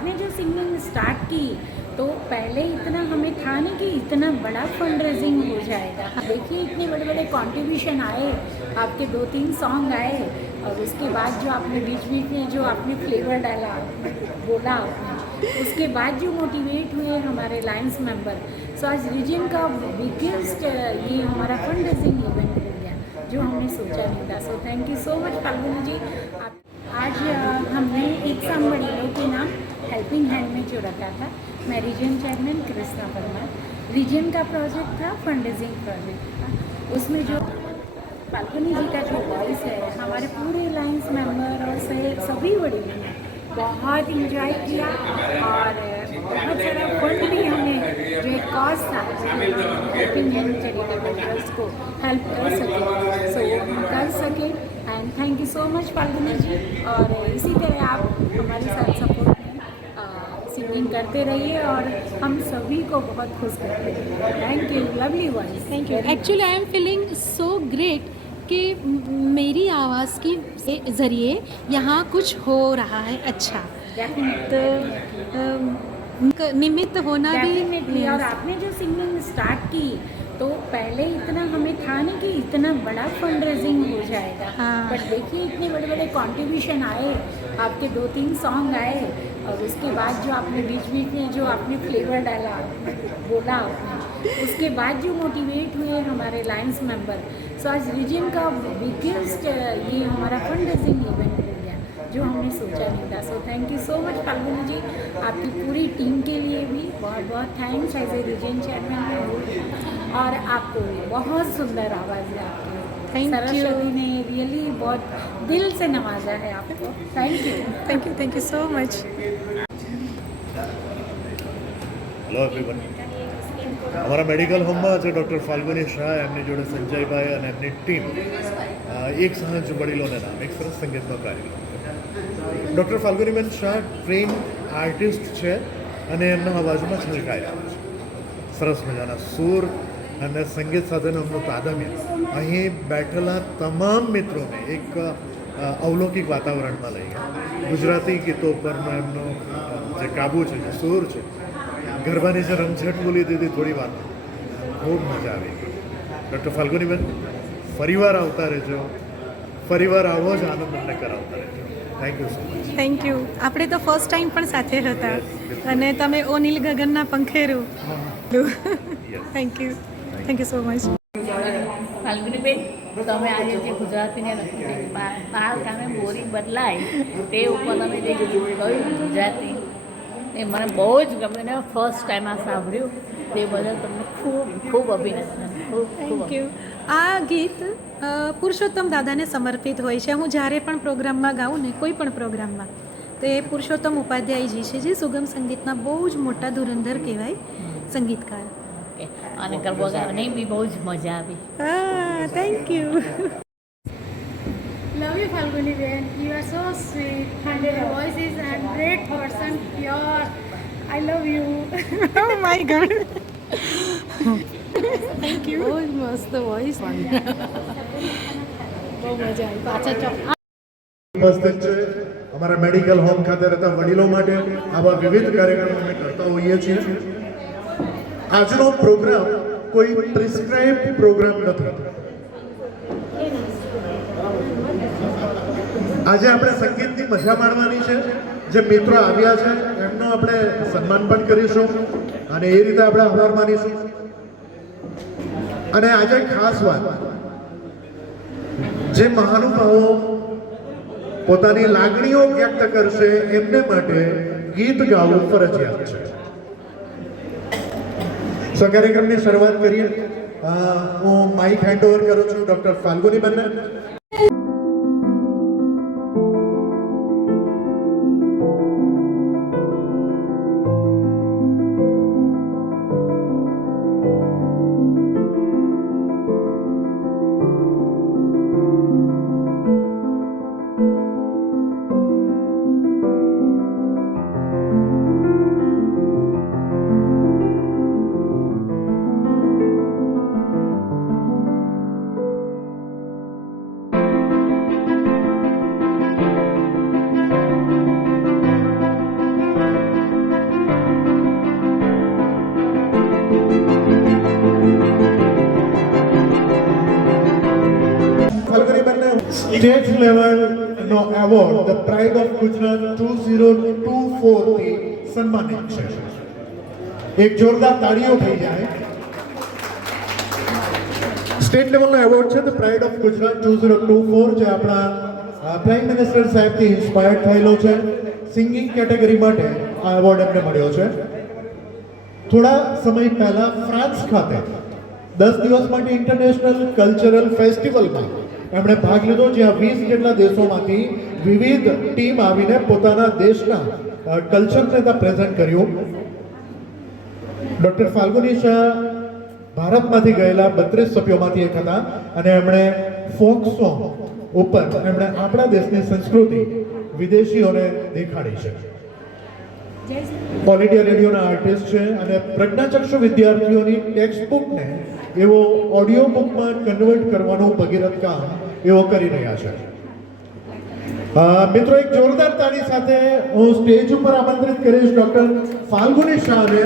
आपने जो singing start की तो पहले इतना हमें था नहीं कि इतना बड़ा फंड रेजिंग हो जाएगा। देखिए इतने बड़े बड़े कंट्रीब्यूशन आए, आपके 2-3 सॉन्ग आए और उसके बाद जो आपने बीच बीच में जो आपने फ्लेवर डाला, बोला आपने, उसके बाद जो मोटिवेट हुए हमारे लायंस मेंबर। सो आज रीजन का बिगेस्ट ये हमारा फंड रेजिंग इवेंट हो गया जो हमने सोचा नहीं था। So thank you so much Falguni ji. आप आज हमने एक सांबड़ियों के नाम हेल्पिंग हैंड में जो रखा था, मैं region chairman Krishna Parmar, region का प्रोजेक्ट था, फंड रेजिंग प्रोजेक्ट था। उसमें जो फाल्गुनी जी का जो वॉइस है, हमारे पूरे लाइन्स मेंबर और सभी बड़ी ने बहुत इंजॉय किया और बहुत सारा फंड भी हमने जो एक कॉज था हेल्पिंग हैंड चैरिटेबल ट्रस्ट को हेल्प कर सके, सो हम कर सके। And thank you so much Falguni ji. और इसी तरह आप हमारे साथ सपोर्ट में सिंगिंग करते रहिए और हम सभी को बहुत खुश करते रहिए। Thank you, lovely voice. Thank you. Actually I am feeling so great कि मेरी आवाज़ की ज़रिए यहाँ कुछ हो रहा है अच्छा, तो निमित्त होना भी। और आपने जो सिंगिंग स्टार्ट की तो पहले इतना हमें था नहीं कि इतना बड़ा फंड रेजिंग हो जाएगा। हाँ। बट देखिए इतने बड़े बड़े कंट्रीब्यूशन आए, आपके 2-3 सॉन्ग आए और उसके बाद जो आपने बीच बीच में जो आपने फ्लेवर डाला, बोला आपने, उसके बाद जो मोटिवेट हुए हमारे लायंस मेंबर। सो आज रीजन का बिगेस्ट ये हमारा फंड रेजिंग इवेंट हो गया जो हमने सोचा नहीं था। So thank you so much Falguni ji. आपकी पूरी टीम के लिए भी बहुत बहुत thanks as a region chairman. और आपको बहुत सुंदर आवाज़ है आपकी। Thank you. सरस्वती ने रियली बहुत दिल से नवाजा है आपको। Thank you. Thank you so much. Hello everyone, અમારા મેડિકલ હોમમાં જે ડૉક્ટર ફાલ્ગુની શાહ, એમની જોડે સંજયભાઈ અને એમની ટીમ એક સાંજ વડીલોને નામ એક સરસ સંગીતનો કાર્યક્રમ. ડૉક્ટર ફાલ્ગુનીબેન શાહ ટ્રેન આર્ટિસ્ટ છે અને એમના અવાજમાં છલકાઈ આવે છે. સરસ મજાના સૂર અને સંગીત સાથેનું એમનું તાદામ્ય અહીં બેઠેલા તમામ મિત્રોને એક અવલૌકિક વાતાવરણમાં લઈ ગયા. ગુજરાતી ગીતો પરનો એમનો જે કાબુ છે, જે સૂર છે, ગરબાની જે રમઝટ બોલી દીધી થોડી વાર, ખૂબ મજા આવી ગઈ. ડૉક્ટર ફાલ્ગુનીબેન ફરીવાર આવતા રહેજો, ફરીવાર આવો જ આનંદ અમને કરાવતા રહેજો. Thank you so much. Thank you. આપણે તો ફર્સ્ટ ટાઈમ પણ સાથે હતા અને તમે ઓ નીલ ગગનના પંખેરું. થેન્ક યુ સો મચ. ફાલ્ગુનીબેન, તમે આજે જે ગુજરાતીને બહાર ગામે બોરી બદલાય તે ઉપર તમે જે ગીત કહ્યું ગુજરાતી, એ મને બહુ જ ગમે ને ફર્સ્ટ ટાઈમ આ સાંભળ્યું, તે બદલ તમને ખૂબ ખૂબ અભિનંદન. Thank you. આ ગીત પુરુષોત્તમ દાદાને સમર્પિત હોય છે. હું જ્યારે પણ પ્રોગ્રામમાં ગાઉં ને, કોઈ પણ પ્રોગ્રામમાં, તો એ પુરુષોત્તમ ઉપાધ્યાયજી છે જે સુગમ સંગીતના બહુ જ મોટા ધુરંધર કહેવાય સંગીતકાર. અને ગરબા ગાવાની બી બહુ જ મજા આવી. હા, thank you. Love you, Falguni Ben. You are so sweet and your voice is 100% pure. I love you. Oh my God. Thank you. બહુ જ મસ્ત વોઇસ. બહુ મજા આવી. પાછા ઉપસ્થિત છે અમારા મેડિકલ હોમ ખાતે રહેતા વડીલો માટે આવા વિવિધ કાર્યક્રમો અમે કરતા હોઈએ છીએ. આજનો પ્રોગ્રામ કોઈ પ્રિસ્ક્રાઇબ્ડ પ્રોગ્રામ નથી. આજે આપણે સંગીતની મજા માણવાની છે. જે મિત્રો આવ્યા છે એમનો આપણે સન્માન પણ કરીશું અને એ રીતે આપણે આભાર માનીશું. અને આજે ખાસ વાત, જે મહાનુભાવો પોતાની લાગણીઓ વ્યક્ત કરશે એમને માટે ગીત ગાવું ફરજિયાત છે. સો કાર્યક્રમની શરૂઆત કરીએ. હું માઇક હેન્ડ ઓવર કરું છું ડૉક્ટર ફાલ્ગુનીબેનને. સ્ટેટ લેવલનો award the pride of Gujarat 2024 થી સન્માનિત છે. એક જોરદાર તાળીઓ થઈ જાય. સ્ટેટ લેવલનો એવોર્ડ છે ધ પ્રાઇડ ઓફ ગુજરાત 2024 જે આપણા પ્રાઇમ મિનિસ્ટર સાહેબથી ઇન્સ્પાયર્ડ થયેલો છે. સિંગિંગ કેટેગરી માટે આ એવોર્ડ એમને મળ્યો છે. થોડા સમય પહેલા ફ્રાન્સ ખાતે 10 દિવસ માટે ઇન્ટરનેશનલ કલ્ચરલ ફેસ્ટિવલમાં એમણે ભાગ લીધો, જ્યાં 20 જેટલા દેશોમાંથી વિવિધ ટીમ આવીને પોતાના દેશના કલ્ચરને ત્યાં પ્રેઝન્ટ કર્યું. ડૉક્ટર ફાલ્ગુની શાહ ભારતમાંથી ગયેલા 32 સભ્યોમાંથી એક હતા અને એમણે ફોક સોંગ ઉપર એમણે આપણા દેશની સંસ્કૃતિ વિદેશીઓને દેખાડી છે. ઓલ ઇન્ડિયા રેડિયોના આર્ટિસ્ટ છે અને પ્રજ્ઞાચક્ષુ વિદ્યાર્થીઓની ટેક્સ્ટ બુકને એવો ઓડિયો બુકમાં કન્વર્ટ કરવાનું ભગીરથ કામ એવો કરી રહ્યા છે. મિત્રો, એક જોરદાર તાળી સાથે હું સ્ટેજ ઉપર આમંત્રિત કરીશ ડૉક્ટર ફાલ્ગુની શાહને.